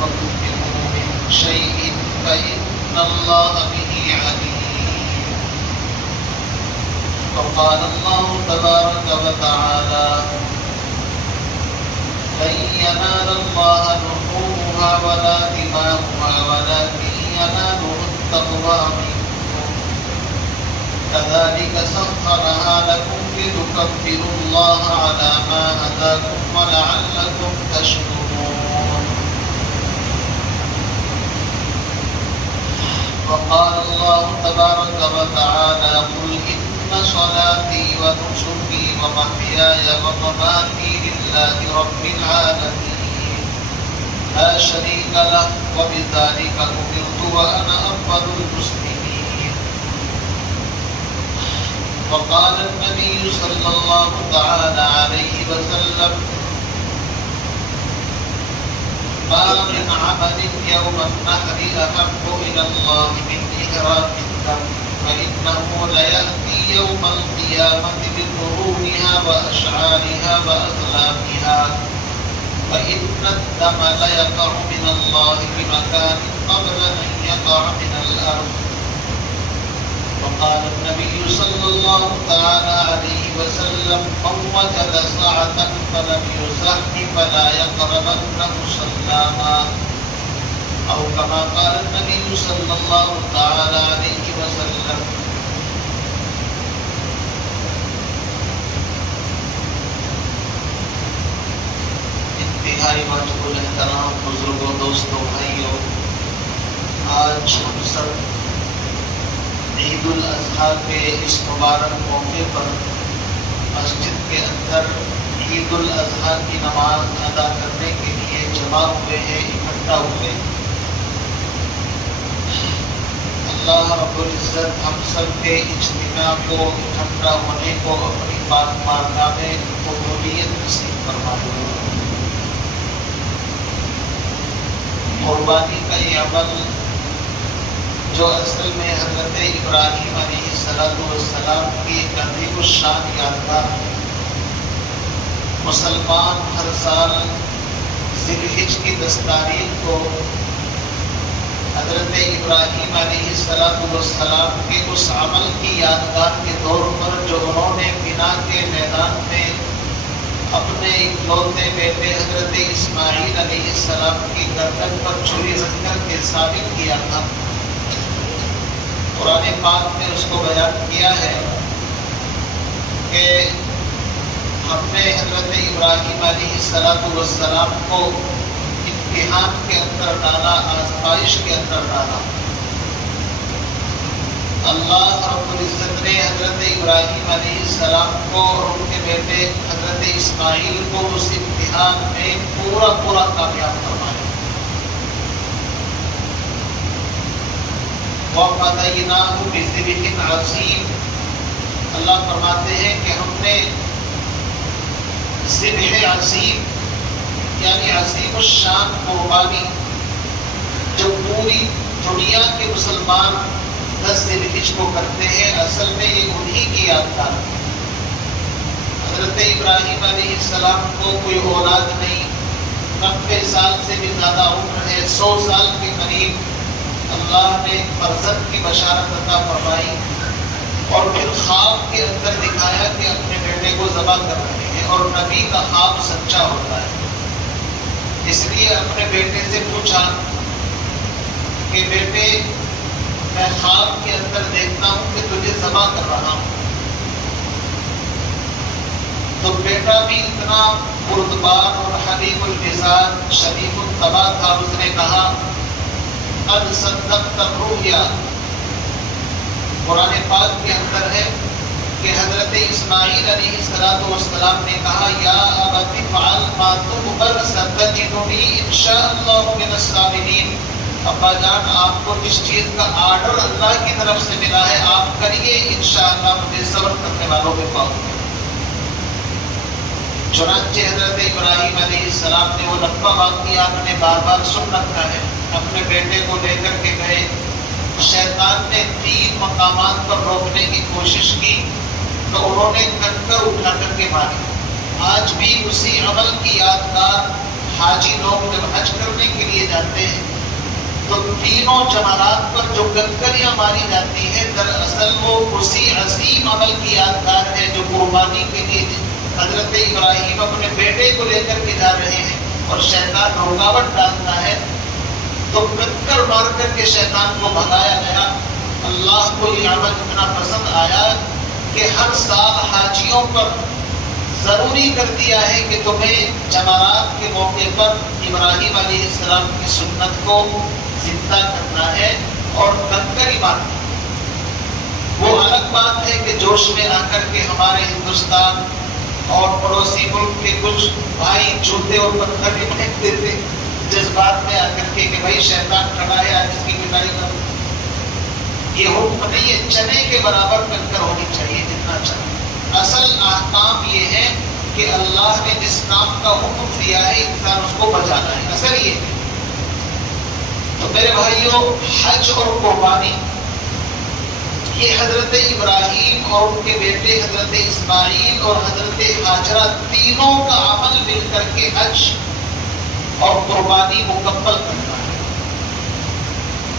تنفقوا من شيء فإن الله به عليم. وقال الله تبارك وتعالى: لن ينال الله لحومها ولا دماؤها ولكن يناله التقوى منكم. كذلك سخرها لكم لتكبروا الله على ما هداكم ولعلكم تشكرون. وقال الله تبارك وتعالى: قل إن صلاتي ونسكي ومحياي ومماتي لله رب العالمين لا شريك له وبذلك أمرت وأنا أول المسلمين. وقال النبي صلى الله تعالى عليه وسلم: ما من عمل يوم النحر أحب إلى الله من إهراق الدم فإنه ليأتي يوم القيامة بقرونها وأشعارها وأظلامها فإن الدم ليقع من الله بمكان قبل أن يقع من الأرض. وقال النبي صلى الله تعالى عليه وسلم: من وجد ساعة فلم يزح فلا يقربن مصلانا، أو كما قال النبي صلى الله تعالى عليه وسلم. انتہائی واجب الاحترام بزرگوں، دوستوں، بھائیوں، آج ہم سب عید الاضحیٰ کے اس مبارک موقع پر مسجد کے اندر عید الاضحیٰ کی نماز ادا کرنے کے لیے جمع ہوئے ہیں، اکٹھا ہوئے. اللہ رب العزت ہم سب کے اجتماع کو، اکٹھا ہونے کو اپنی پاک بارگاہ میں قبولیت نصیب فرمائے. قربانی کا یہ عمل جو اصل میں حضرت ابراہیم علیہ السلام کی ایک عظیم الشان یادگار، مسلمان ہر سال ذی الحجہ کی 10 تاریخ کو حضرت ابراہیم علیہ السلام کے اس عمل کی یادگار کے طور پر جو انہوں نے بنا کے میدان میں اپنے اکلوتے بیٹے حضرت اسماعیل علیہ السلام کی گردن پر چھری رکھ کر کے ثابت کیا تھا، قرآن پاک نے اس کو بیان کیا ہے کہ ہم نے حضرت ابراہیم علیہ السلام کو امتحان کے اندر ڈالا، آزمائش کے اندر ڈالا. اللہ رب العزت نے حضرت ابراہیم علیہ السلام کو اور ان کے بیٹے حضرت اسماعیل کو اس امتحان میں پورا کامیاب فرمایا. وَفَدَيْنَاهُ بِذِبْحٍ عَظِيمٍ. اللہ فرماتے ہیں کہ ہم نے ذبح عظیم یعنی عظیم الشان قربانی جو پوری دنیا کے مسلمان 10 ذی الحجہ کو کرتے ہیں، اصل میں یہ انہی کی یادگار. حضرت ابراہیم علیہ السلام کو کوئی اولاد نہیں، 90 سال سے بھی زیادہ عمر ہے، 100 سال کے قریب اللہ نے فرزند کی بشارت عطا فرمائی اور پھر خواب کے اندر دکھایا کہ اپنے بیٹے کو ذبح کر رہے ہیں، اور نبی کا خواب سچا ہوتا ہے. اس لیے اپنے بیٹے سے پوچھا کہ بیٹے میں خواب کے اندر دیکھتا ہوں کہ تجھے ذبح کر رہا ہوں. تو بیٹا بھی اتنا بردبار اور حلیم المزاج، شریف الطبع تھا، اس نے کہا قد صدقت الرؤیا. قرآن پاک کے اندر ہے کہ حضرت اسماعیل علیہ السلام نے کہا یا ابت افعل ما تؤمر ستجدنی ان شاء اللہ من الصابرین. ابا جان، آپ کو جس چیز کا آرڈر اللہ کی طرف سے ملا ہے آپ کریے، انشاءاللہ مجھے صبر کرنے والوں میں پاؤں گے. چنانچہ حضرت ابراہیم علیہ السلام نے وہ لمبا واقعہ آپ نے بار بار سن رکھا ہے. اپنے بیٹے کو لے کر کے گئے، شیطان نے 3 مقامات پر روکنے کی کوشش کی تو انہوں نے کنکر اٹھا کر کے مارے. آج بھی اسی عمل کی یادگار حاجی لوگ جب حج کرنے کے لیے جاتے ہیں تو تینوں جمرات پر جو کنکریاں ماری جاتی ہیں دراصل وہ اسی عظیم عمل کی یادگار ہے جو قربانی کے لیے حضرت ابراہیم اپنے بیٹے کو لے کر کے جا رہے ہیں اور شیطان رکاوٹ ڈالتا ہے تو کنکر مار کر کے شیطان کو بھگایا گیا۔ اللہ کو یہ عمل اتنا پسند آیا کہ ہر سال حاجیوں پر ضروری کر دیا ہے کہ تمہیں جمرات کے موقع پر ابراہیم علیہ السلام کی سنت کو زندہ کرنا ہے اور کنکر مارنا۔ وہ الگ بات ہے کہ جوش میں آ کر کے ہمارے ہندوستان اور پڑوسی ملک کے کچھ بھائی جوتے اور پتھر بھی پھینک دیتے جذبات میں آ کر کے کہ بھائی شیطان کھڑا ہے آج اس کی پٹائی کرو۔ یہ حکم نہیں ہے، چنے کے برابر کنکر ہونی چاہیے جتنا چاہیے۔ اصل احکام یہ ہے کہ اللہ نے جس کام کا حکم دیا ہے انسان اس کو بجانا ہے، اصل یہ ہے۔ تو میرے بھائیوں، حج اور قربانی یہ حضرت ابراہیم اور ان کے بیٹے حضرت اسماعیل اور حضرت ہاجرہ تینوں کا عمل مل کر کے حج اور قربانی مکمل کرنا ہے۔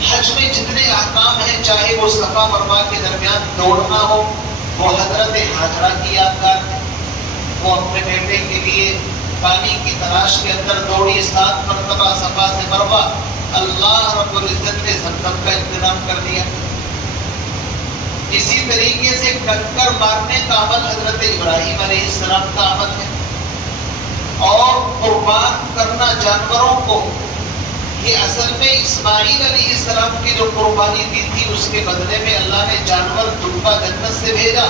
حج میں جتنے احکام ہیں، چاہے وہ صفا مروہ کے درمیان دوڑنا ہو، وہ حضرت ہاجرہ کی یادگار ہے۔ وہ اپنے بیٹے کے لیے پانی کی تلاش کے اندر دوڑی، 7 مرتبہ صفا سے مروہ، اللہ رب العزت نے زمزم کا انتظام کر دیا۔ اسی طریقے سے کنکر مارنے کا عمل حضرت ابراہیم علیہ السلام کا عمل ہے، اور قربان کرنا جانوروں کو، یہ اصل میں اسماعیل علیہ السلام کی جو قربانی دی تھی اس کے بدلے میں اللہ نے جانور دبا جنت سے بھیجا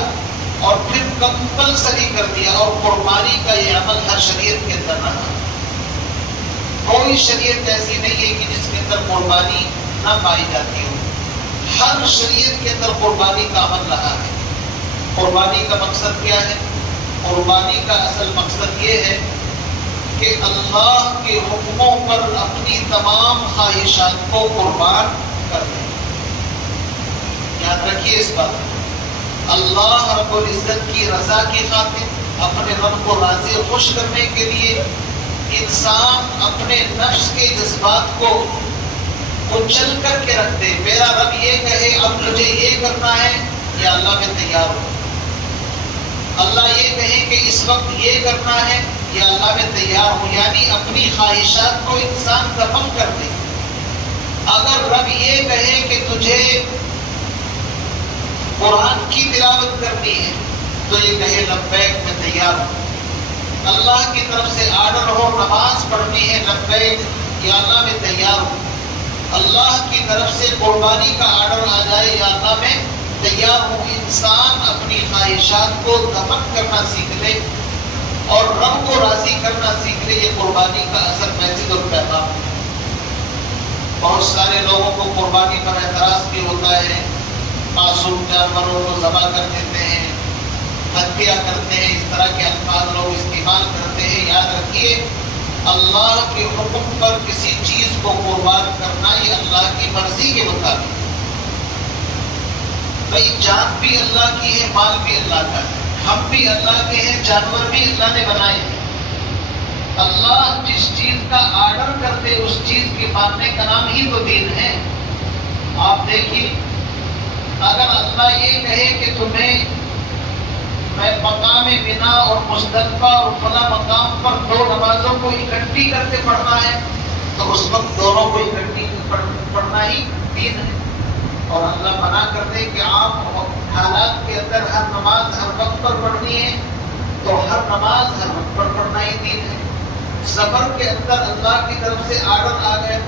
اور پھر کمپلسری کر دیا، اور قربانی کا یہ عمل ہر شریعت کے اندر رہا۔ کوئی شریعت ایسی نہیں ہے کہ جس کے اندر قربانی نہ پائی جاتی ہو، ہر شریعت کے اندر قربانی کا عمل رہا ہے۔ قربانی کا مقصد کیا ہے؟ قربانی کا اصل مقصد یہ ہے کہ اللہ کے حکموں پر اپنی تمام خواہشات کو قربان کر دیں۔ یاد رکھیے اس بات، اللہ رب العزت کی رضا کی خاطر، اپنے رب کو راضی اور خوش کرنے کے لیے انسان اپنے نفس کے جذبات کو کچل کر کے رکھ دے۔ میرا رب یہ کہے اب مجھے یہ کرنا ہے، یا اللہ میں تیار ہوں۔ اللہ یہ کہے کہ اس وقت یہ کرنا ہے، یا اللہ میں تیار ہوں، یعنی اپنی خواہشات کو انسان دفن کر دے۔ اگر رب یہ کہے کہ تجھے قرآن کی تلاوت کرنی ہے تو یہ کہے لبیک میں تیار ہوں۔ اللہ کی طرف سے آرڈر ہو نماز پڑھنی ہے، لبیک یا اللہ میں تیار ہوں۔ اللہ کی طرف سے قربانی کا آرڈر آ جائے، یا اللہ میں تیار ہوں۔ انسان اپنی خواہشات کو دفن کرنا سیکھ لے اور رب کو راضی کرنا سیکھ لے، یہ قربانی کا اصل میسج اور پیغام ہے۔ بہت سارے لوگوں کو قربانی پر اعتراض بھی ہوتا ہے، معصوم جانوروں کو ذبح کر دیتے ہیں، ہتیا کرتے ہیں، اس طرح کے الفاظ لوگ استعمال کرتے ہیں۔ یاد رکھیے، اللہ کے حکم پر کسی چیز کو قربان کرنا یہ اللہ کی مرضی کے مطابق۔ بھائی جان بھی اللہ کی ہے، مال بھی اللہ کا ہے، ہم بھی اللہ کے ہیں، جانور بھی اللہ نے بنائے ہیں۔ اللہ جس چیز کا آرڈر کرتے اس چیز کے ماننے کا نام ہی تو دین ہے۔ آپ دیکھیے، اگر اللہ یہ کہے کہ تمہیں میں مقام بنا اور مزدلفہ اور فلاں مقام پر 2 نمازوں کو اکٹھی کر کے پڑھنا ہے تو اس وقت دونوں کو اکٹھی پڑھنا ہی دین ہے۔ اور اللہ منع کر دے کہ آپ حالات کے اندر ہر نماز ہر وقت پر پڑھنی ہے تو ہر نماز ہر وقت پر پڑھنا ہی دین ہے۔ سفر کے اندر اللہ کی طرف سے آرڈر آ گئے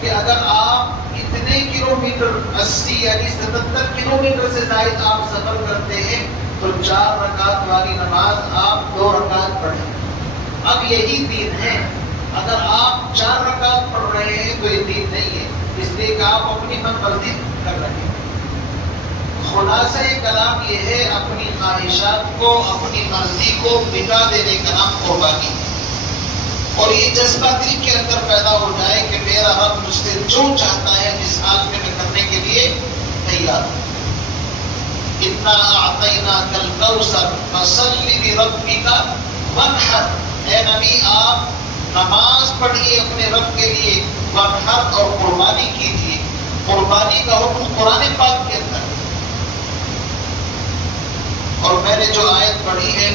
کہ اگر آپ اتنے کلومیٹر 80 یعنی 77 کلومیٹر سے زائد آپ سفر کرتے ہیں تو 4 رکعت والی نماز آپ 2 رکعت پڑھیں۔ اب یہی دین ہے۔ اگر آپ 4 رکعت پڑھ رہے ہیں تو یہ دین نہیں ہے، اس لیے کہ آپ اپنی من مرضی کر رہے ہیں۔ خلاصہ کلام یہ ہے، اپنی خواہشات کو، اپنی مرضی کو مٹا دینے کا نام قربانی ہے۔ اور یہ جذبہ دل کے اندر پیدا ہو جائے کہ میرا رب مجھ سے جو چاہتا ہے جس حال میں کرنے کے لیے تیار ہوں۔ اِنَّا أَعْطَيْنَاكَ الْكَوْثَرَ فَصَلِّ لِرَبِّكَ وَانْحَرْ۔ اے نبی، آپ نماز پڑھیے اپنے رب کے لیے، وانحر اور قربانی کیجیے۔ قربانی کا حکم قرآن پاک کے اندر، اور میں نے جو آیت پڑھی ہے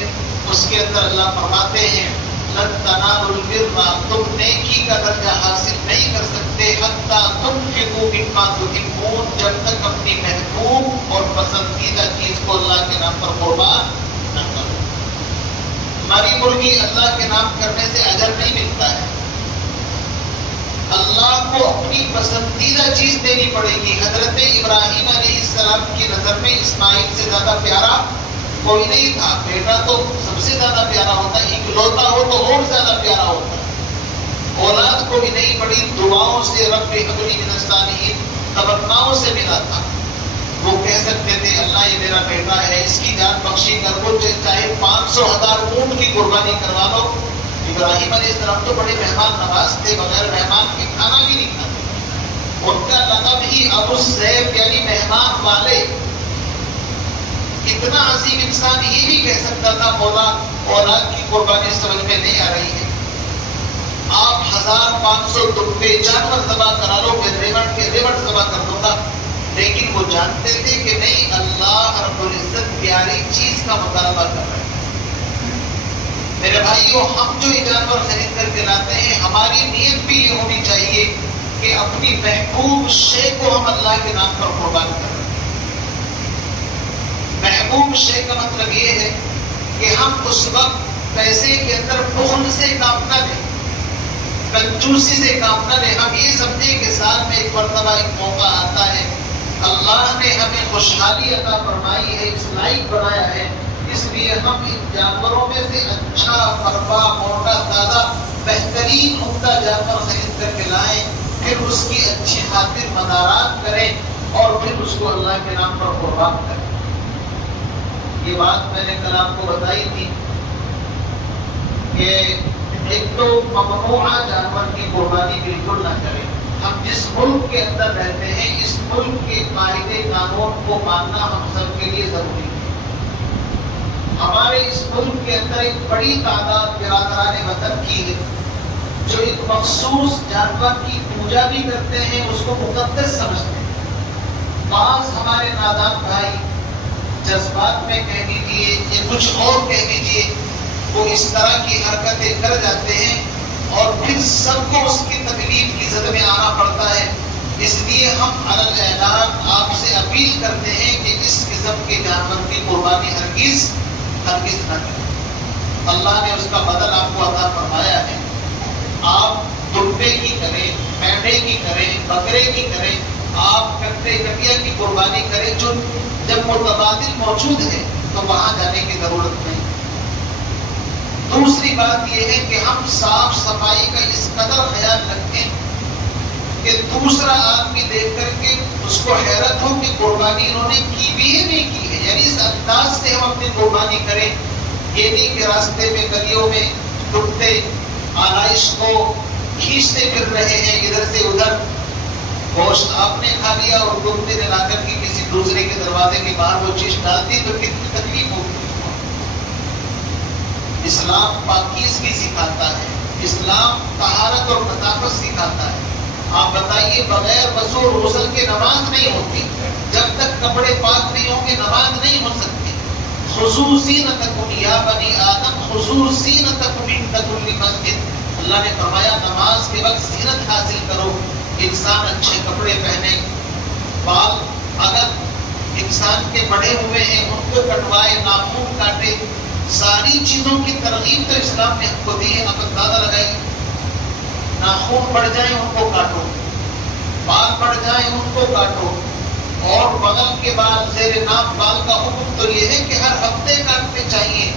اس کے اندر اللہ فرماتے ہیں لن تنالوا البر، تم نیکی کا درجہ حاصل نہیں کر سکتے حتی تنفقوا مما تحبون، جب تک اپنی محبوب اور پسندیدہ چیز کو اللہ کے نام پر قربان نہ کرو۔ ہماری مرغی اللہ کے نام کرنے سے اجر نہیں ملتا ہے، اللہ کو اپنی پسندیدہ چیز دینی پڑے گی۔ حضرت ابراہیم علیہ السلام کی نظر میں اسماعیل سے زیادہ پیارا کوئی نہیں تھا، بیٹا تو سب سے زیادہ پیارا ہوتا ہے، اکلوتا ہو تو اور زیادہ پیارا ہوتا ہے۔ اولاد کو بھی نہیں، بڑی دعاؤں سے رب هب لی من الصالحین تمناؤں سے ملا تھا۔ وہ کہہ سکتے تھے اللہ یہ میرا بیٹا ہے، اس کی جان بخشی کر دو، چاہے 500,000 اونٹ کی قربانی کروا دو۔ ابراہیم علیہ السلام تو بڑے مہمان نواز تھے، بغیر مہمان کے کھانا بھی نہیں کھاتے۔ ان کا لقب ہی ابو السیف یعنی مہمان والے۔ اتنا عظیم انسان یہ بھی کہہ سکتا تھا مولا اولاد کی قربانی سمجھ میں نہیں آ رہی ہے، آپ 1500 دبے جانور ذبح کرا لو، میں ریوڑ ذبح کر دوں گا۔ لیکن وہ جانتے تھے کہ نہیں، اللہ رب العزت پیاری چیز کا مطالبہ کر رہے ہیں۔ میرے بھائیو، ہم جو یہ جانور خرید کر کے لاتے ہیں، ہماری نیت بھی یہ ہونی چاہیے کہ اپنی محبوب شے کو ہم اللہ کے نام پر قربان کر رہے ہیں۔ محبوب شے کا مطلب یہ ہے کہ ہم اس وقت پیسے کے اندر بخل سے کام نہ لیں، کنجوسی سے کام نہ لیں۔ ہم یہ سمجھیں کہ سال میں ایک مرتبہ ایک موقع آتا ہے، اللہ نے ہمیں خوشحالی عطا فرمائی ہے، اس لائق بنایا ہے، اس لیے ہم ان جانوروں میں سے اچھا فربا موٹا تازہ بہترین عمدہ جانور خرید کر کے لائیں، پھر اس کی اچھی خاطر مدارات کریں اور پھر اس کو اللہ کے نام پر قربان کریں۔ یہ بات میں نے کل آپ کو بتائی تھی کہ ایک تو ممنوعہ جانور کی قربانی بالکل نہ کریں۔ ہم جس ملک کے اندر رہتے ہیں، اس ملک کے قاعدے قانون کو ماننا ہم سب کے لیے ضروری ہے۔ ہمارے اس ملک کے اندر ایک بڑی تعداد برادران وطن کی ہے جو ایک مخصوص جانور کی پوجا بھی کرتے ہیں، اس کو مقدس سمجھتے ہیں۔ بعض ہمارے نادان بھائی جذبات میں کہہ دیجیے یا کچھ اور کہہ دیجیے، وہ اس طرح کی حرکتیں کر جاتے ہیں اور پھر سب کو اس کی تکلیف کی زد میں آنا پڑتا ہے۔ اس لیے ہم علی الاعلان آپ سے اپیل کرتے ہیں کہ اس قسم کے جانور کی قربانی ہرگز نہ کریں۔ اللہ نے اس کا بدل آپ کو عطا فرمایا ہے، آپ دبے کی کریں، مینڈے کی کریں، بکرے کی کریں، آپ کٹیا کی قربانی کریں، جو جب متبادل موجود ہے تو وہاں جانے کی ضرورت نہیں۔ دوسری بات یہ ہے کہ ہم صاف صفائی کا اس قدر خیال رکھیں کہ دوسرا آدمی دیکھ کر کے اس کو حیرت ہو کہ قربانی انہوں نے کی بھی ہے نہیں کی ہے، یعنی اس انداز سے ہم اپنی قربانی کریں۔ یہ نہیں کہ راستے میں گلیوں میں کتے آلائش کو کھینچتے پھر رہے ہیں ادھر سے ادھر، گوشت آپ نے کھا لیا اور کتے نے لا کر کے کسی دوسرے کے دروازے کے باہر وہ چیز ڈالتی تو کتنی تکلیف ہوگی۔ اسلام پاکیزگی سکھاتا ہے، اسلام طہارت اور نظافت سکھاتا ہے۔ آپ بتائیے، بغیر وضو اور غسل کے نماز نہیں ہوتی، جب تک کپڑے پاک نہیں ہوں گے نماز نہیں ہو سکتی۔ خضوع زینتکم یا بنی آدم، خضوع زینتکم عند کل مسجد۔ اللہ نے فرمایا نماز کے وقت زینت حاصل کرو، انسان اچھے کپڑے پہنے، بال اگر انسان کے بڑے ہوئے ہیں ان کو کٹوائے، ناخن کاٹے، ساری چیزوں کی ترغیب تو اسلام نے ہم کو دی ہے۔ آپ اندازہ لگائیے، ناخن بڑھ جائیں ان کو کاٹو، بال بڑھ جائیں ان کو کاٹو، اور بغل کے بال، زیر ناف بال کا حکم تو یہ ہے کہ ہر ہفتے کاٹنے چاہیے۔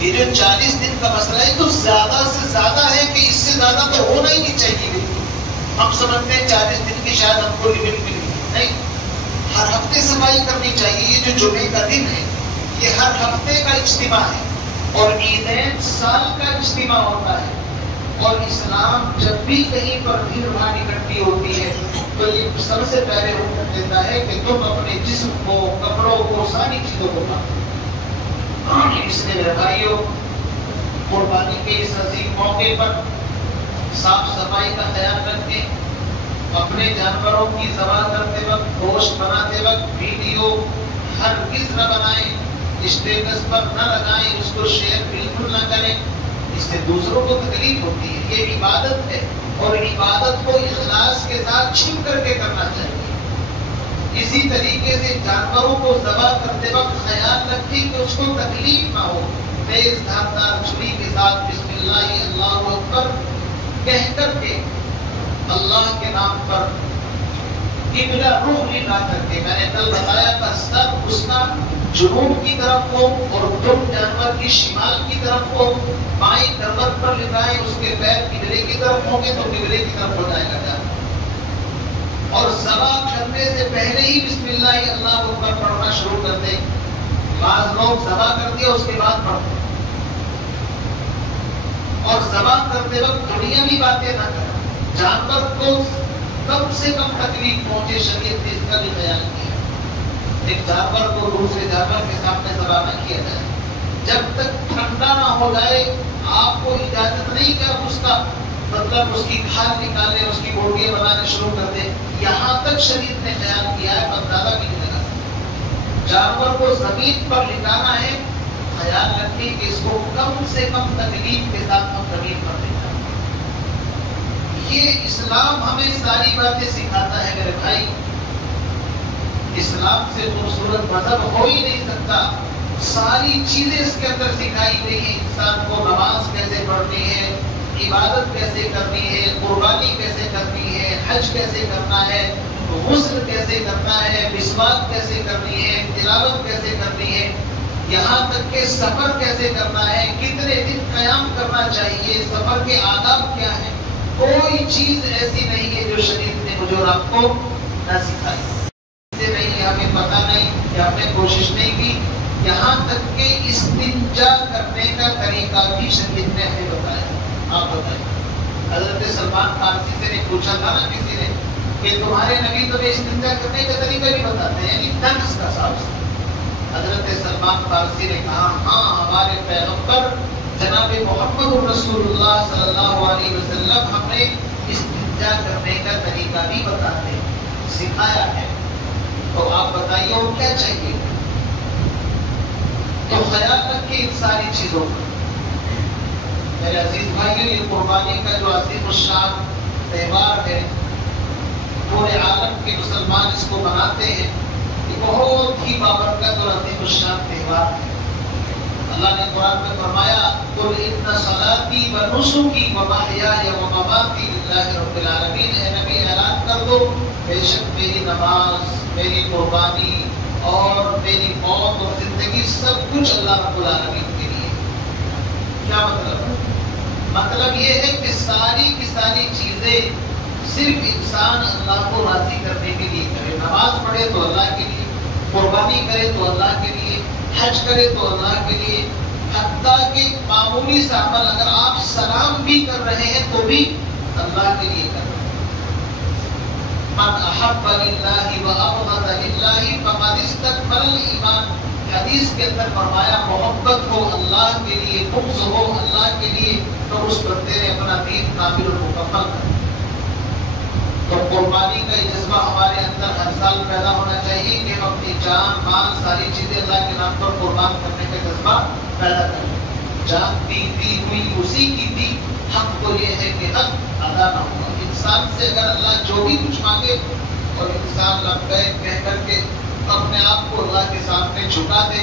یہ جو 40 دن کا مسئلہ ہے تو زیادہ سے زیادہ ہے کہ اس سے زیادہ تو ہونا ہی نہیں چاہیے۔ بالکل ہم سمجھتے ہیں 40 دن کی شاید ہم کو لمٹ ملی، نہیں، ہر ہفتے صفائی کرنی چاہیے۔ یہ جو جمعے کا دن ہے یہ ہر ہفتے کا اجتماع ہے، اور عیدین سال کا اجتماع ہوتا ہے، اور اسلام جب بھی کہیں پر بھیڑ بھاڑ اکٹھی ہوتی ہے تو یہ سب سے پہلے حکم دیتا ہے کہ تم اپنے جسم کو، کپڑوں کو، ساری چیزوں کو کاٹو۔ اس لیے میرے بھائیوں، قربانی کے اس عظیم موقع پر صاف صفائی کا خیال رکھیں، اپنے جانوروں کی ذبح کرتے وقت، گوشت بناتے وقت ویڈیو ہرگز نہ بنائیں، اسٹیٹس پر نہ لگائیں، اس کو شیئر بالکل نہ کریں، اس سے دوسروں کو تکلیف ہوتی ہے۔ یہ عبادت ہے اور عبادت کو اخلاص کے ساتھ چھپ کر کے کرنا چاہیے۔ اسی طریقے سے جانوروں کو ذبح کرتے وقت خیال رکھیں کہ اس کو تکلیف نہ ہو، تیز دھاردار چھری کے ساتھ بسم اللہ اللہ اکبر کہہ کر کے اللہ کے نام پر قبلہ رخ نہ کر کے، میں نے کل بتایا تھا، سر اس کا جنوب کی طرف ہو اور دم جانور کی شمال کی طرف ہو، بائیں کمر پر لٹائیں، اس کے پیر قبلے کی طرف ہوں گے تو قبلے کی طرف ہو جائے گا جانور، اور ذبح کرنے سے پہلے ہی بسم اللہ اللہ اکبر پڑھنا شروع کر دیں۔ بعض لوگ ذبح کر دیا اس کے بعد پڑھتے، اور ذبح کرتے وقت دنیاوی باتیں نہ کریں، جانور کو کم سے کم تکلیف پہنچے، شریعت نے اس کا بھی خیال کیا۔ ایک جانور کو دوسرے جانور کے سامنے ذبح نہ کیا جائے جب تک ٹھنڈا نہ ہو جائے۔ آپ کو اجازت نہیں کہ آپ اس کا مطلب اس کی کھال نکالیں، اس کی بوٹیاں بنانے شروع کر دیں، یہاں تک شریعت نے خیال کیا ہے، بندادہ بھی نہیں لگا۔ جانور کو زمین پر لٹانا ہے، خیال رکھیں کہ اس کو کم سے کم تکلیف کے ساتھ ہم زمین پر لٹائیں۔ یہ اسلام ہمیں ساری باتیں سکھاتا ہے میرے بھائی۔ اسلام سے خوبصورت مذہب ہو ہی نہیں سکتا، ساری چیزیں اس کے اندر سکھائی گئی ہیں۔ انسان کو نماز کیسے پڑھنی ہے، عبادت کیسے کرنی ہے، قربانی کیسے کرنی ہے، حج کیسے کرنا ہے، غسل کیسے کرنا ہے، مسواک کیسے کرنی ہے، تلاوت کیسے کرنی ہے، یہاں تک کہ سفر کیسے کرنا ہے، کتنے دن قیام کرنا چاہیے، سفر کے آداب کیا ہیں۔ کوئی چیز ایسی نہیں ہے جو شریعت نے مجھے اور آپ کو نہ سکھائی، نہیں ہمیں پتہ نہیں یا ہم نے کوشش نہیں کی۔ یہاں تک کہ استنجا کرنے کا طریقہ بھی شریعت نے ہمیں بتایا۔ آپ بتائیں، حضرت سلمان فارسی سے نے پوچھا تھا نا کسی نے کہ تمہارے نبی تمہیں استنجا کرنے کا طریقہ بھی بتاتے ہیں، یعنی طرز کا صاف۔ حضرت سلمان فارسی نے کہا ہاں، ہمارے پیغمبر جناب محمد رسول اللہ صلی اللہ علیہ وسلم ہمیں استنجا کرنے کا طریقہ بھی بتاتے ہیں، سکھایا ہے۔ تو آپ بتائیے اور کیا چاہیے؟ تو خیال رکھیں ان ساری چیزوں کا۔ میرے عزیز بھائیوں، یہ قربانی کا جو عظیم الشان تہوار ہے، پورے عالم کے مسلمان اس کو مناتے ہیں، یہ بہت ہی بابرکت اور عظیم الشان تہوار ہے۔ اللہ نے قرآن میں فرمایا قُلْ إِنَّ صَلَاتِي وَنُسُكِي وَمَحْيَايَ وَمَمَاتِي لِلَّهِ رَبِّ الْعَالَمِينَ۔ اے نبی اعلان کر دو، بے شک میری نماز، میری قربانی اور میری موت اور زندگی سب کچھ اللہ رب العالمین کے لیے۔ کیا مطلب؟ مطلب یہ ہے کہ ساری کی ساری چیزیں صرف انسان اللہ کو راضی کرنے کے لیے کرے۔ نماز پڑھے تو اللہ کے لیے، قربانی کرے تو اللہ کے لیے، حج کرے تو اللہ کے لیے، حتیٰ کہ معمولی سا عمل اگر آپ سلام بھی کر رہے ہیں تو بھی اللہ کے لیے کر رہے ہیں۔ من احب للہ وابغض للہ فقد استکمل الایمان۔ حدیث کے اندر فرمایا محبت ہو اللہ کے لیے، بغض ہو اللہ کے لیے، تو اس بندے نے اپنا دین کامل و مکمل کر دیا۔ تو قربانی کا یہ جذبہ ہمارے اندر ہر سال پیدا ہونا چاہیے کہ ہم اپنی جان مال ساری چیزیں اللہ کے نام پر قربان کرنے کا جذبہ پیدا کریں۔ جان دی ہوئی اسی کی دی، حق تو یہ ہے کہ حق ادا نہ ہوگا۔ انسان سے اگر اللہ جو بھی کچھ مانگے اور انسان لبیک کہہ کر کے اپنے آپ کو اللہ کے سامنے جھکا دے،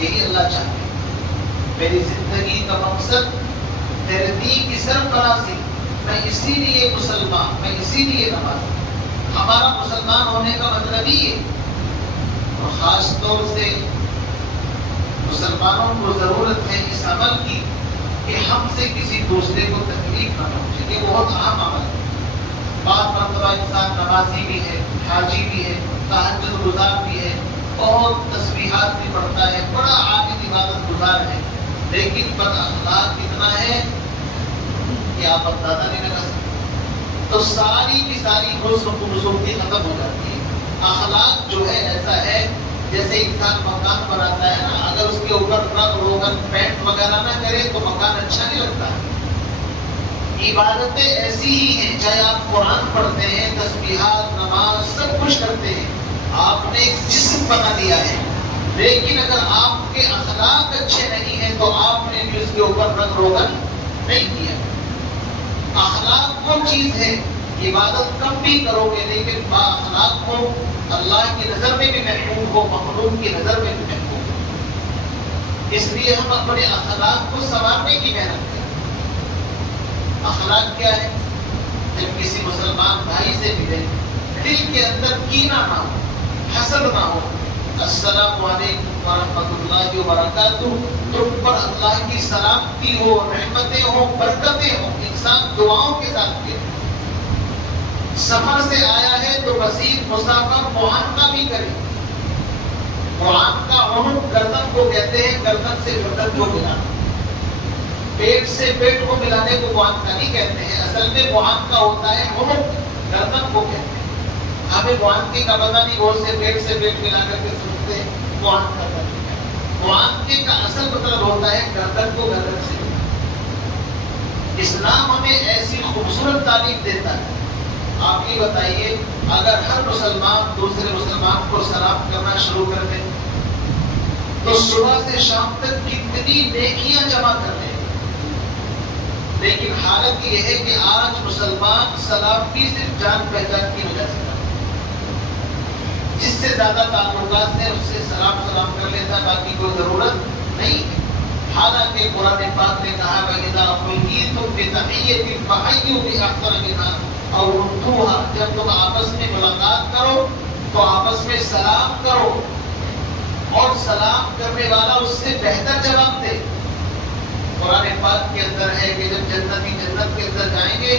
یہی اللہ چاہتے ہیں۔ میری زندگی کا مقصد تیرے دین کی سرفرازی، میں اسی لیے مسلمان، میں اسی لیے نمازی۔ ہمارا مسلمان ہونے کا مطلب ہی ہے، اور خاص طور سے مسلمانوں کو ضرورت ہے اس عمل کی کہ ہم سے کسی دوسرے کو تکلیف نہ پہنچے۔ یہ بہت اہم عمل ہے۔ بعض مرتبہ انسان نمازی بھی ہے، حاجی بھی ہے، تہجد گزار بھی ہے، بہت تسبیحات بھی پڑھتا ہے، بڑا عابد عبادت گزار ہے، لیکن بد اخلاق کتنا ہے کہ آپ اندازہ نہیں لگا سکتے۔ تو ساری کی ساری حسن خوبصورتی ختم ہو جاتی ہے۔ اخلاق جو ہے ایسا ہے جیسے انسان مکان بناتا ہے نا، اگر اس کے اوپر رنگ روغن پینٹ وغیرہ نہ کرے تو مکان اچھا نہیں لگتا ہے۔ عبادتیں ایسی ہی ہیں، چاہے آپ قرآن پڑھتے ہیں، تسبیحات، نماز، سب کچھ کرتے ہیں، آپ نے ایک جسم بنا لیا ہے، لیکن اگر آپ کے اخلاق اچھے نہیں ہیں تو آپ نے بھی اس کے اوپر رنگ روغن نہیں کیا۔ اخلاق وہ چیز ہے، عبادت کم بھی کرو گے لیکن با اخلاق ہو، اللہ کی نظر میں بھی محبوب ہو، مخلوق کی نظر میں بھی محبوب ہو۔ اس لیے ہم اپنے اخلاق کو سنوارنے کی محنت کریں۔ اخلاق کیا ہے؟ جب کسی مسلمان بھائی سے ملے، دل کے اندر کینہ نہ ہو، حسد نہ ہو، السلام علیکم ورحمۃ اللہ وبرکاتہ، تم پر اللہ کی سلامتی ہو، رحمتیں ہوں، برکتیں ہوں، انسان دعاؤں کے ساتھ کے سفر سے آیا ہے تو مزید مسافر معانقہ بھی کرے۔ معانقہ عنق گردن کو کہتے ہیں، گردن سے گردن کو ملانا، پیٹ سے پیٹ کو ملانے کو معانقہ نہیں کہتے ہیں، اصل میں معانقہ ہوتا ہے عنق، گردن کو کہتے ہیں۔ ہمیں معانقے کا پتہ نہیں، وہ سے پیٹ ملا کر کے سنتے معانقہ کا۔ معانقے کا اصل مطلب ہوتا ہے گردن کو گردن سے ملانا۔ اسلام ہمیں ایسی خوبصورت تعلیم دیتا ہے۔ آپ یہ بتائیے، اگر ہر مسلمان دوسرے مسلمان کو سلام کرنا شروع کر دے تو صبح سے شام تک کتنی نیکیاں جمع کر لیں۔ لیکن حالت یہ ہے کہ آج مسلمان سلام بھی صرف جان پہچان کی وجہ سے، جس سے زیادہ تعلقات سے اس سے سلام کر لیتا، باقی کوئی ضرورت نہیں ہے۔ حالانکہ قرآن پاک نے کہا وَإِذَا حُيِّيتُم بِتَحِيَّةٍ فَحَيُّوا بِأَحْسَنَ مِنْهَا أَوْ رُدُّوهَا، جب تم آپس میں ملاقات کرو تو آپس میں سلام کرو، اور سلام کرنے والا اس سے بہتر جواب دے۔ قرآن پاک کے اندر ہے کہ جب جنتی جنت کے اندر جائیں گے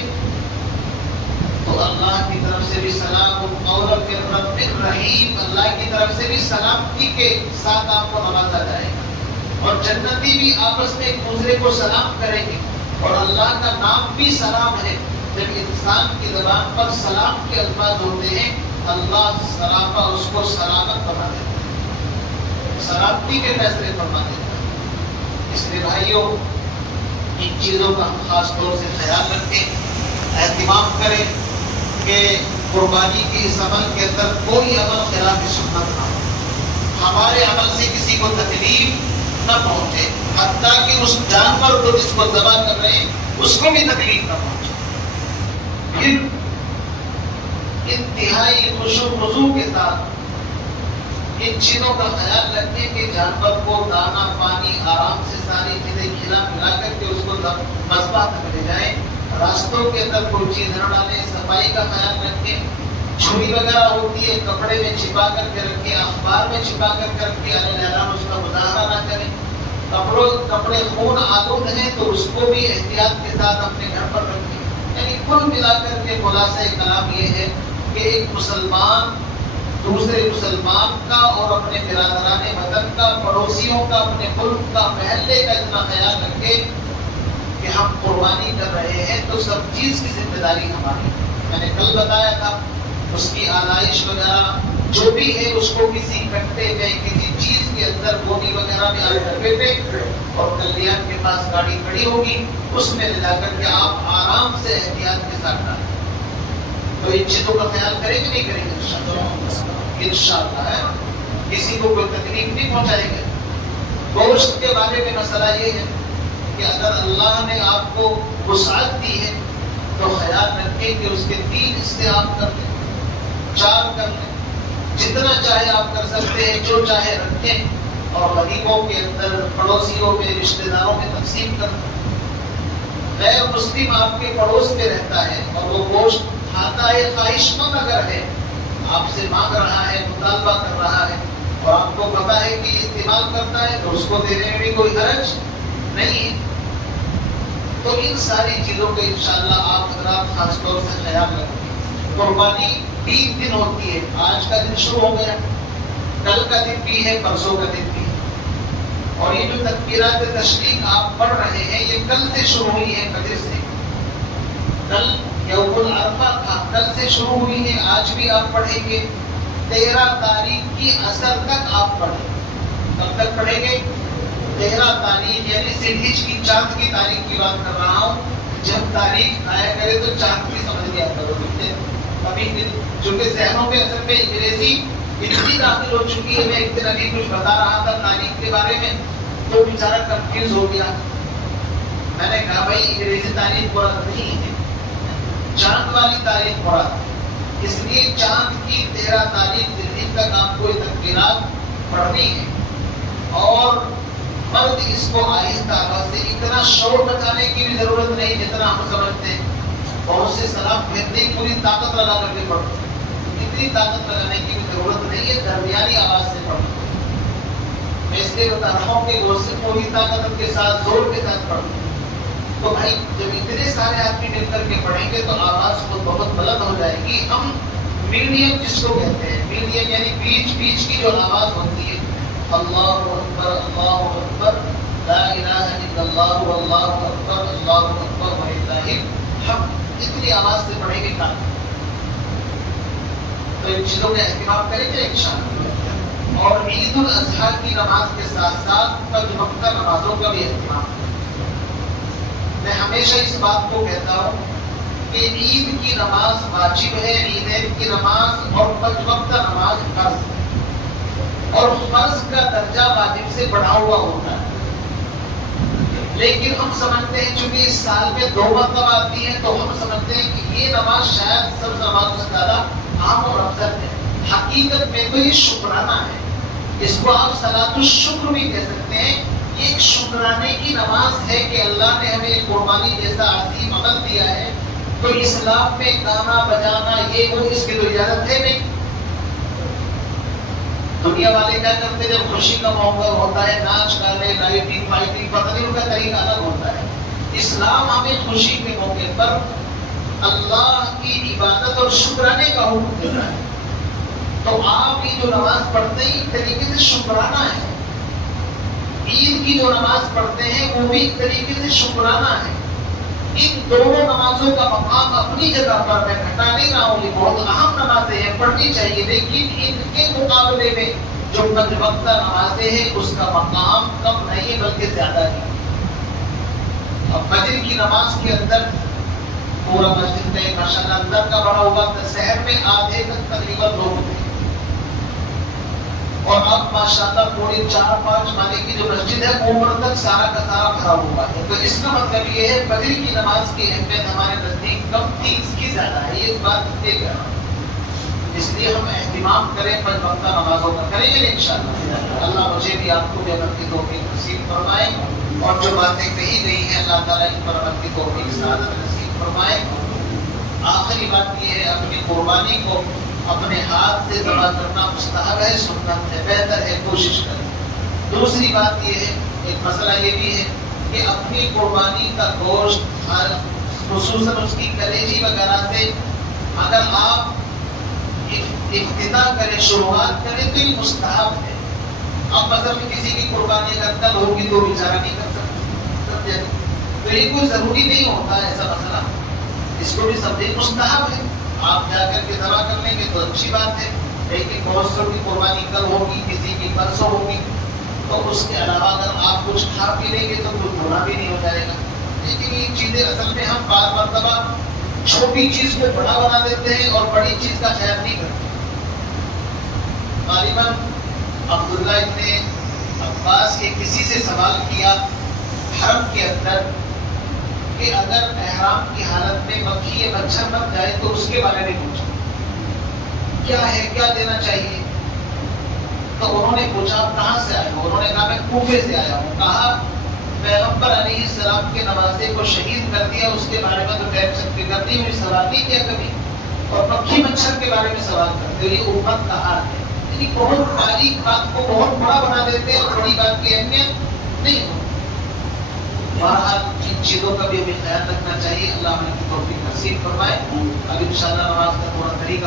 تو اللہ کی طرف سے بھی سلام قولا من رب الرحیم، اللہ کی طرف سے بھی سلامتی کے ساتھ آپ کو نوازا جائے گا، اور جنتی بھی آپس میں ایک دوسرے کو سلام کریں گے، اور اللہ کا نام بھی سلام ہے۔ جب انسان کی زبان پر سلام کے الفاظ ہوتے ہیں، اللہ سلامہ اس کو سلامت بنا دیتا ہے، سلامتی کے فیصلے فرما دیتا ہے۔ اس لیے بھائیوں، ان چیزوں کا ہم خاص طور سے خیال رکھیں، اہتمام کریں کہ قربانی کے اس عمل کے اندر کوئی عمل خلاف سنت نہ ہو، ہمارے عمل سے کسی کو تکلیف نہ پہنچے، حتیٰ کہ اس جانور کو جس کو ذبح کر رہے ہیں اس کو بھی تکلیف نہ پہنچے۔ پھر انتہائی خشوع و خضوع کے ساتھ ان چیزوں کا خیال رکھیں کہ جانور کو دانا پانی آرام سے ساری چیزیں کھلا پلا کر کے اس کو مذبح تک لے جائیں، راستوں کے اندر کوئی چیز نہ ڈالیں، صفائی کا خیال رکھیں، چھری وغیرہ ہوتی ہے کپڑے میں چھپا کر کے رکھیں، اخبار میں چھپا کر کے رکھیں، اس کا مظاہرہ نہ کریں، کپڑے خون آلود ہیں تو اس کو بھی احتیاط کے ساتھ اپنے گھر پر رکھیں۔ یعنی کل ملا کر کے خلاصہ کلام یہ ہے کہ ایک مسلمان دوسرے مسلمان کا اور اپنے برادران وطن کا، پڑوسیوں کا، اپنے ملک کا، محلے کا اتنا خیال رکھے کہ ہم قربانی کر رہے ہیں تو سب چیز کی ذمہ داری ہماری۔ میں نے کل بتایا تھا، اس کی آلائش وغیرہ جو بھی ہے اس کو کسی کٹے میں، کسی چیز کے اندر گولی وغیرہ میں آپ ڈبے پہ، اور کلیان کے پاس گاڑی کھڑی ہوگی اس میں لے جا کر کے آپ آرام سے احتیاط کے ساتھ ڈالیں۔ تو ان چیزوں کا خیال کریں کہ نہیں کریں گے؟ انشاءاللہ ہے، کسی کو کوئی تکلیف نہیں پہنچائے گا۔ گوشت کے بارے میں مسئلہ یہ ہے کہ اگر اللہ نے آپ کو وسعت دی ہے تو خیال رکھیں کہ اس کے 3 حصے آپ کر لیں، 4 کر لیں، جتنا چاہے آپ کر سکتے ہیں، جو چاہے رکھیں، اور غریبوں کے اندر، پڑوسیوں میں، رشتہ داروں میں تقسیم کر دیں۔ غیر مسلم آپ کے پڑوس میں رہتا ہے اور وہ گوشت کھاتا ہے، خواہش مند اگر ہے، آپ سے مانگ رہا ہے، مطالبہ کر رہا ہے، اور آپ کو پتا ہے کہ استعمال کرتا ہے تو اس کو دینے میں بھی کوئی حرج نہیں ہے۔ تو ان ساری چیزوں کا انشاءاللہ آپ حضرات خاص طور سے خیال رکھیں۔ قربانی 3 دن ہوتی ہے، آج کا دن شروع ہو گیا، کل کا دن بھی ہے، پرسوں کا دن بھی ہے، اور یہ جو تکبیرات تشریق آپ پڑھ رہے ہیں یہ کل سے شروع ہوئی ہے، فجر سے۔ کل یوم العرفہ تھا، کل سے شروع ہوئی ہے، آج بھی آپ پڑھیں گے، 13 تاریخ کی عصر تک آپ پڑھیں۔ کب تک پڑھیں گے؟ 13 تاریخ، یعنی ذی الحجہ کی چاند کی تاریخ کی بات کر رہا ہوں، جب تاریخ آیا کرے تو چاند بھی سمجھ لیا کرو. کبھی چونکہ ذہنوں میں اصل میں انگریزی اتنی داخل ہو چکی ہے. میں ایک دن ابھی کچھ بتا رہا تھا تاریخ کے بارے میں تو بیچارہ کنفیوز ہو گیا. میں نے کہا بھائی انگریزی تاریخ مراد نہیں ہے, چاند والی تاریخ مراد. اس لیے چاند کی 13 تاریخ دن تک آپ کو تقریرات پڑھنی ہے, اور مرد اس کو آہستہ آواز سے اتنا شور بچانے کی بھی ضرورت نہیں جتنا ہم سمجھتے ہیں. بہت سے سلام کہتے ہیں پوری طاقت لگا کر کے پڑھو, اتنی طاقت لگانے کی بھی ضرورت نہیں ہے, درمیانی آواز سے پڑھو. میں اس لیے بتا رہا ہوں کہ وہ سے پوری طاقت کے ساتھ زور کے ساتھ پڑھو. تو بھائی جب اتنے سارے آدمی مل کر کے پڑھیں گے تو آواز کو بہت بلند ہو جائے گی. ہم میڈیم جس کو کہتے ہیں, میڈیم یعنی بیچ بیچ کی جو آواز ہوتی ہے, اللہ اکبر اللہ اکبر لا الہ الا اللہ واللہ اکبر اللہ اکبر وللہ الحمد, اتنی آواز سے پڑھیں گے کام. تو ان چیزوں کا اہتمام کریں گے انشاءاللہ. اور عید الاضحیٰ کی نماز کے ساتھ ساتھ 5 وقتہ نمازوں کا بھی اہتمام. میں ہمیشہ اس بات کو کہتا ہوں کہ عید کی نماز واجب ہے, عیدین کی نماز اور 5 وقتہ نماز فرض ہے, اور فرض کا درجہ واجب سے بڑھا ہوا ہوتا ہے. لیکن ہم سمجھتے ہیں چونکہ اس سال میں 2 مرتبہ آتی ہے تو ہم سمجھتے ہیں کہ یہ نماز شاید سب نمازوں سے زیادہ عام اور افضل ہے. حقیقت میں تو یہ شکرانہ ہے, اس کو آپ صلاۃ الشکر بھی کہہ سکتے ہیں. یہ ایک شکرانے کی نماز ہے کہ اللہ نے ہمیں قربانی جیسا عظیم عمل دیا ہے, تو اسلام میں گانا بجانا یہ وہ اس کی تو اجازت ہے نہیں. دنیا والے کیا کرتے جب خوشی کا موقع ہوتا ہے, ناچ گانے لائٹنگ فائٹنگ, پتہ نہیں ان کا طریقہ الگ ہوتا ہے. اسلام ہمیں خوشی کے موقع پر اللہ کی عبادت اور شکرانے کا حکم دیتا ہے. تو آپ یہ جو نماز پڑھتے ہیں ایک طریقے سے شکرانہ ہے. عید کی جو نماز پڑھتے ہیں وہ بھی ایک طریقے سے شکرانہ ہے. ان دونوں نمازوں کا مقام اپنی جگہ پر میں گھٹا نہیں رہا ہوں, یہ بہت اہم نمازیں ہیں, پڑھنی چاہیے. لیکن ان کے مقابلے میں جو 5 وقتہ نمازیں ہیں اس کا مقام کم نہیں بلکہ زیادہ ہے. اب فجر کی نماز کے اندر پورا مسجد میں ماشاءاللہ اندر کا بڑا ہوا تھا, شہر میں آدھے تک تقریباً لوگ تھے, اور اب ماشاءاللہ پوری 4-5 مالے کی جو مسجد ہے اوپر تک سارا کا سارا بھرا ہوا ہے. تو اس کا مطلب یہ ہے فجر کی نماز کی اہمیت ہمارے نزدیک کم تھی, اس کی زیادہ ہے. یہ بات اس لیے کہہ رہا ہوں, اس لیے ہم اہتمام کریں 5 وقتہ نمازوں کا, کریں گے انشاءاللہ. اللہ مجھے بھی آپ کو بھی عمل کی توفیق نصیب فرمائے, اور جو باتیں کہی گئی ہیں اللہ تعالیٰ ان پر عمل کی توفیق سعادت نصیب فرمائے. آخری بات یہ ہے, اپنی قربانی کو اپنے ہاتھ سے ذبح کرنا مستحب ہے, سنت ہے, بہتر ہے, کوشش کریں. دوسری بات یہ ہے, ایک مسئلہ یہ بھی ہے کہ اپنی قربانی کا گوشت خصوصاً اس کی کلیجی وغیرہ سے اگر آپ افتتاح کریں, شروعات کریں تو یہ مستحب ہے. اب مثلا کسی کی قربانی اگر کل ہوگی تو بیچارہ نہیں کر سکتا, تو یہ کوئی ضروری نہیں ہوتا ایسا مسئلہ, اس کو بھی سمجھے مستحب ہے. آپ جا کر کے ذبح کر لیں گے تو اچھی بات ہے, لیکن بہت سو کی قربانی کل ہوگی, کسی کی پرسوں ہوگی, تو اس کے علاوہ اگر آپ کچھ کھا پی لیں گے تو کچھ گناہ بھی نہیں ہو جائے گا. لیکن یہ چیزیں اصل میں ہم بار مرتبہ چھوٹی چیز کو بڑا بنا دیتے ہیں اور بڑی چیز کا خیال نہیں کرتے. غالباً عبداللہ ابن عباس نے کسی سے سوال کیا حرم کے اندر کہ اگر احرام کی حالت میں مکھی یا مچھر مر جائے تو اس کے بارے میں پوچھا, کیا ہے, کیا دینا چاہیے. تو انہوں نے پوچھا آپ کہاں سے آئے ہو؟ انہوں نے کہا میں کوفے سے آیا ہوں. کہا پیغمبر علیہ السلام کے نواسے کو شہید کر دیا, اس کے بارے میں تو فکر نہیں ہوئی, سوال نہیں کیا کبھی, اور مکھی مچھر کے بارے میں سوال کرتے. یہ امت کا حال ہے, یعنی بہت باریک بات کو بہت بڑا بنا دیتے ہیں اور بڑی بات کی اہمیت نہیں ہوتی. بہرحال ان چیزوں کا بھی ہمیں خیال رکھنا چاہیے. اللہ ہمیں توفیق نصیب فرمائے. اب انشاءاللہ نماز کا تھوڑا طریقہ